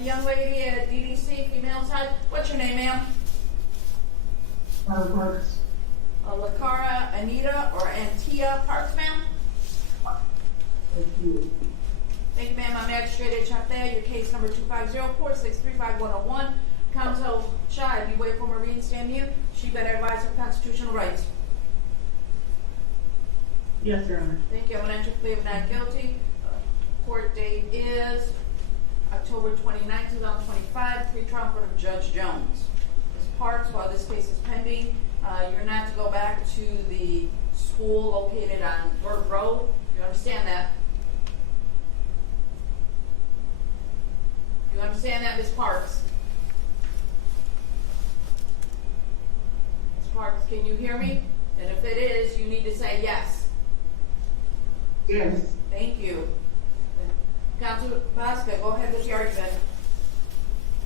The young lady at DDC, female side, what's your name, ma'am? Parks. Lacara Anita or Anita Parks, ma'am? Thank you. Thank you, ma'am. I'm Magistrate at Chapter. Your case number 250-463-5101. Counsel Shy, if you wait for Maureen, stand mute. She better advise her constitutional rights. Yes, Your Honor. Thank you. I'm going to enter plea of not guilty. Court date is October 29, 2025. Pre-trial in front of Judge Jones. Ms. Parks, while this case is pending, you're not to go back to the school located on Burt Road. You understand that? You understand that, Ms. Parks? Ms. Parks, can you hear me? And if it is, you need to say yes. Yes. Thank you. Counsel Bosca, go ahead with your argument.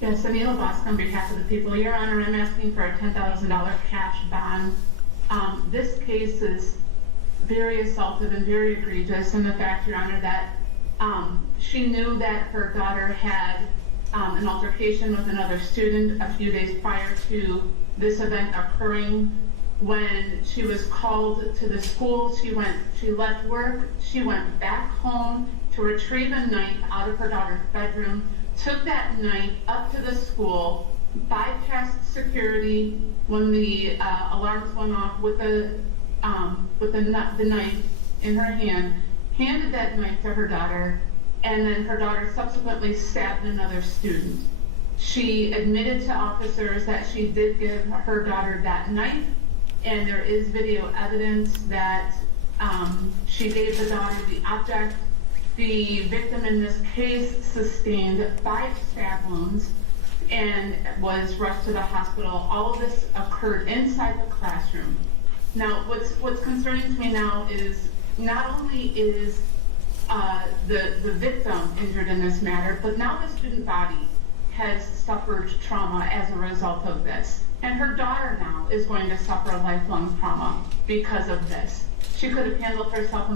Yes, Anita Bosca on behalf of the people. Your Honor, I'm asking for a $10,000 cash bond. This case is very assaultive and very egregious in the fact, Your Honor, that she knew that her daughter had an altercation with another student a few days prior to this event occurring. When she was called to the school, she left work, she went back home to retrieve a knife out of her daughter's bedroom, took that knife up to the school, bypassed security when the alarms went off with the knife in her hand, handed that knife to her daughter, and then her daughter subsequently stabbed another student. She admitted to officers that she did give her daughter that knife, and there is video evidence that she gave the daughter the object. The victim in this case sustained 5 stab wounds and was rushed to the hospital. All of this occurred inside the classroom. Now, what's concerning to me now is not only is the victim injured in this matter, but now the student body has suffered trauma as a result of this. And her daughter now is going to suffer lifelong trauma because of this. She could have handled herself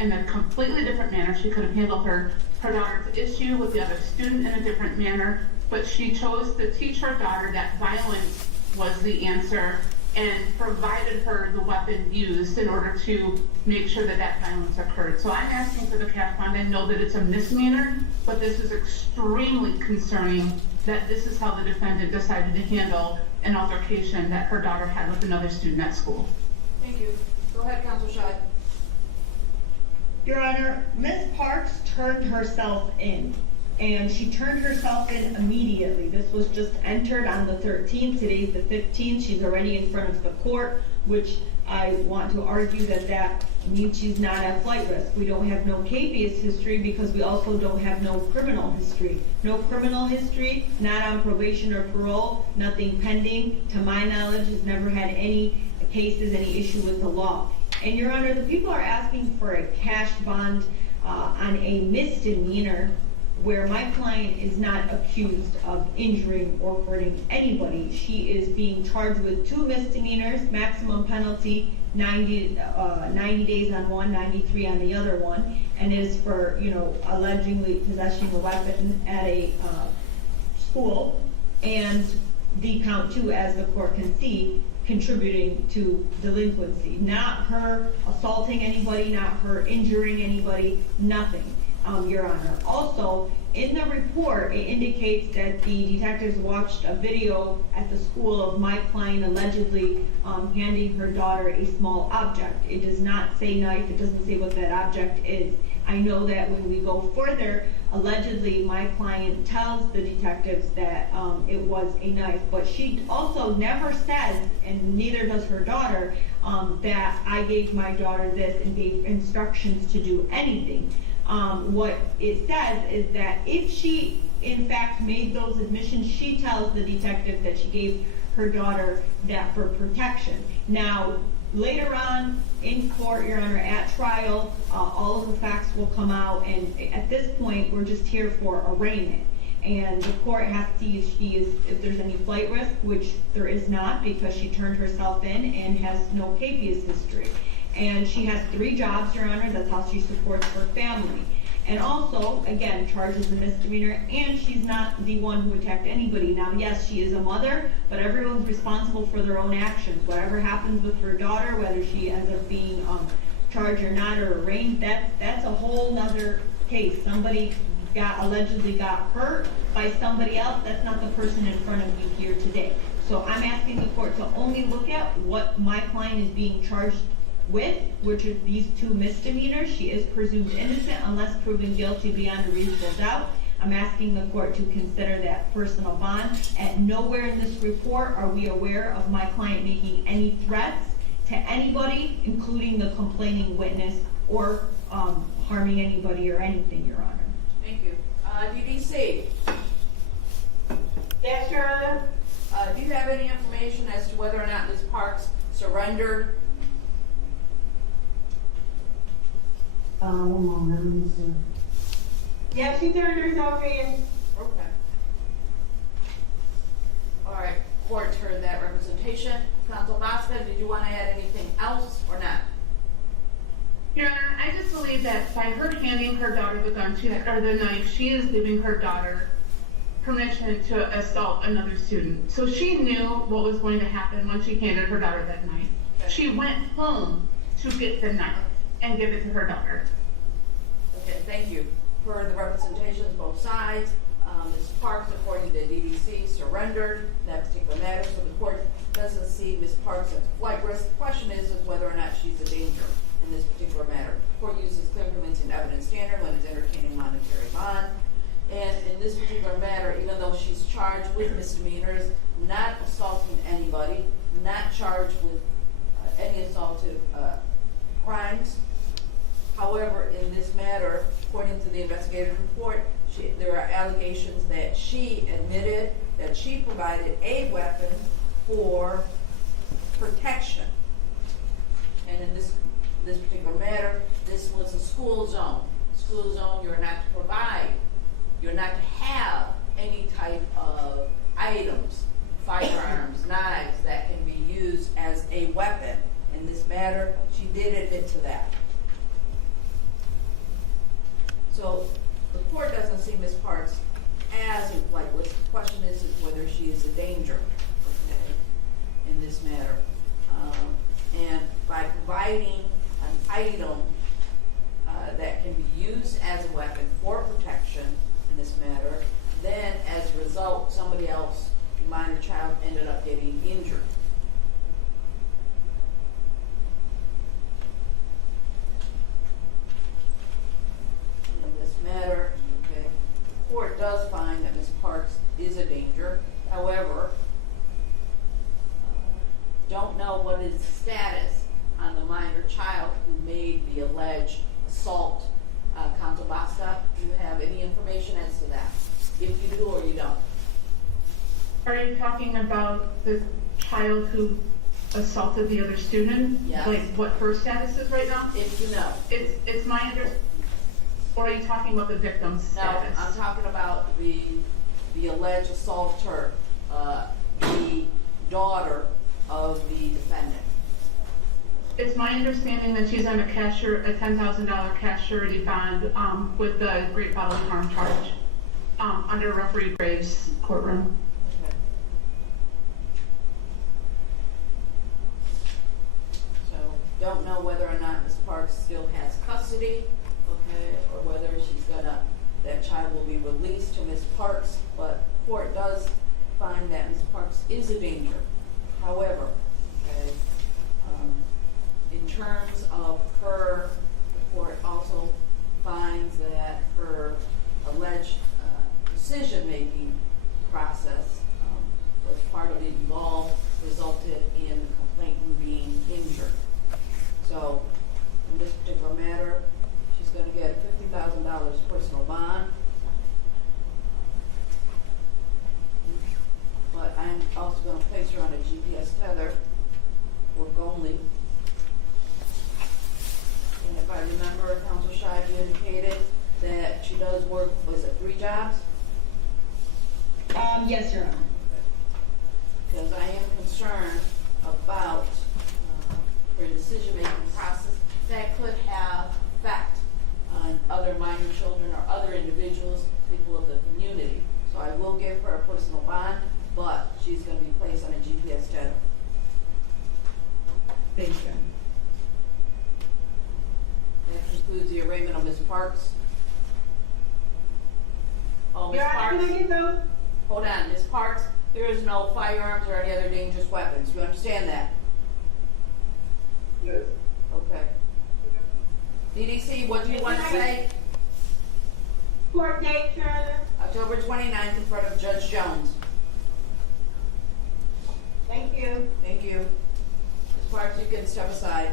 in a completely different manner. She could have handled her daughter's issue with the other student in a different manner, but she chose to teach her daughter that violence was the answer and provided her the weapon used in order to make sure that that violence occurred. So I'm asking for the cash bond. I know that it's a misdemeanor, but this is extremely concerning that this is how the defendant decided to handle an altercation that her daughter had with another student at school. Thank you. Go ahead, Counsel Shy. Your Honor, Ms. Parks turned herself in, and she turned herself in immediately. This was just entered on the 13th. Today's the 15th. She's already in front of the court, which I want to argue that means she's not at flight risk. We don't have no habeas history because we also don't have no criminal history. No criminal history, not on probation or parole, nothing pending. To my knowledge, has never had any cases, any issue with the law. And Your Honor, the people are asking for a cash bond on a misdemeanor where my client is not accused of injuring or hurting anybody. She is being charged with 2 misdemeanors, maximum penalty 90 days on one, 93 on the other one, and is for, allegedly possessing a weapon at a school, and the count 2, as the court can see, contributing to delinquency. Not her assaulting anybody, not her injuring anybody, nothing, Your Honor. Also, in the report, it indicates that the detectives watched a video at the school of my client allegedly handing her daughter a small object. It does not say knife, it doesn't say what that object is. I know that when we go further, allegedly my client tells the detectives that it was a knife, but she also never says, and neither does her daughter, that I gave my daughter this and gave instructions to do anything. What it says is that if she in fact made those admissions, she tells the detective that she gave her daughter that for protection. Now, later on in court, Your Honor, at trial, all of the facts will come out, and at this point, we're just here for arraignment. And the court has to see if there's any flight risk, which there is not because she turned herself in and has no habeas history. And she has 3 jobs, Your Honor. That's how she supports her family. And also, again, charged as a misdemeanor, and she's not the one who attacked anybody. Now, yes, she is a mother, but everyone's responsible for their own actions. Whatever happens with her daughter, whether she ends up being charged or not, or arraigned, that's a whole nother case. Somebody allegedly got hurt by somebody else. That's not the person in front of you here today. So I'm asking the court to only look at what my client is being charged with, which is these 2 misdemeanors. She is presumed innocent unless proven guilty beyond a reasonable doubt. I'm asking the court to consider that personal bond. At nowhere in this report are we aware of my client making any threats to anybody, including the complaining witness, or harming anybody or anything, Your Honor. Thank you. DDC, Yes, Your Honor. do you have any information as to whether or not Ms. Parks surrendered? One moment, let me see. Yeah, she turned herself in. Okay. All right, court heard that representation. Counsel Bosca, did you want to add anything else or not? Your Honor, I just believe that by her handing her daughter the gun, or the knife, she is giving her daughter permission to assault another student. So she knew what was going to happen when she handed her daughter that knife. Okay. She went home to get the knife and give it to her daughter. Okay, thank you. For the representations, both sides, Ms. Parks, according to DDC, surrendered that particular matter, so the court doesn't see Ms. Parks as flight risk. The question is whether or not she's a danger in this particular matter. The court uses clear and convincing evidence standard when it's entertaining monetary bond. And in this particular matter, even though she's charged with misdemeanors, not assaulting anybody, not charged with any assaultive crimes. However, in this matter, according to the investigative report, there are allegations that she admitted that she provided a weapon for protection. And in this particular matter, this was a school zone. School zone, you're not to provide, you're not to have any type of items, firearms, knives that can be used as a weapon. In this matter, she did admit to that. So the court doesn't see Ms. Parks as a flight risk. The question is whether she is a danger, okay, in this matter. And by providing an item that can be used as a weapon for protection in this matter, then as a result, somebody else, a minor child, ended up getting injured. Matter, okay, the court does find that Ms. Parks is a danger. However, don't know what is the status on the minor child who made the alleged assault. Counsel Bosca, do you have any information as to that? If you do or you don't. Are you talking about the child who assaulted the other student? Yes. Like what her status is right now? If you know. It's my understanding. Or are you talking about the victim's status? No, I'm talking about the alleged assaulter, the daughter of the defendant. It's my understanding that she's on a $10,000 cash surety bond with the great bodily harm charge under Referee Graves' courtroom. Okay. So don't know whether or not Ms. Parks still has custody. Okay, or whether that child will be released to Ms. Parks, but the court does find that Ms. Parks is a danger. However, okay, in terms of her, the court also finds that her alleged decision-making process was part of it involved, resulted in the complainant being injured. So, in this particular matter, she's going to get a $50,000 personal bond. But I'm also going to place her on a GPS tether for Gonley. And if I remember, Counsel Scheid, you indicated that she does work, was it 3 jobs? Yes, Your Honor. Because I am concerned about her decision-making process that could have effect on other minor children or other individuals, people of the community. So I will give her a personal bond, but she's gonna be placed on a GPS title. Thank you. That concludes the arraignment of Ms. Parks. Oh, Ms. Your Honor, Parks, can I get those? hold on, Ms. Parks, there is no firearms or any other dangerous weapons. You understand that? Yes. Okay. DDC, what do you want to say? Court date, Your Honor. October 29th in front of Judge Jones. Thank you. Thank you. Ms. Parks, you can step aside.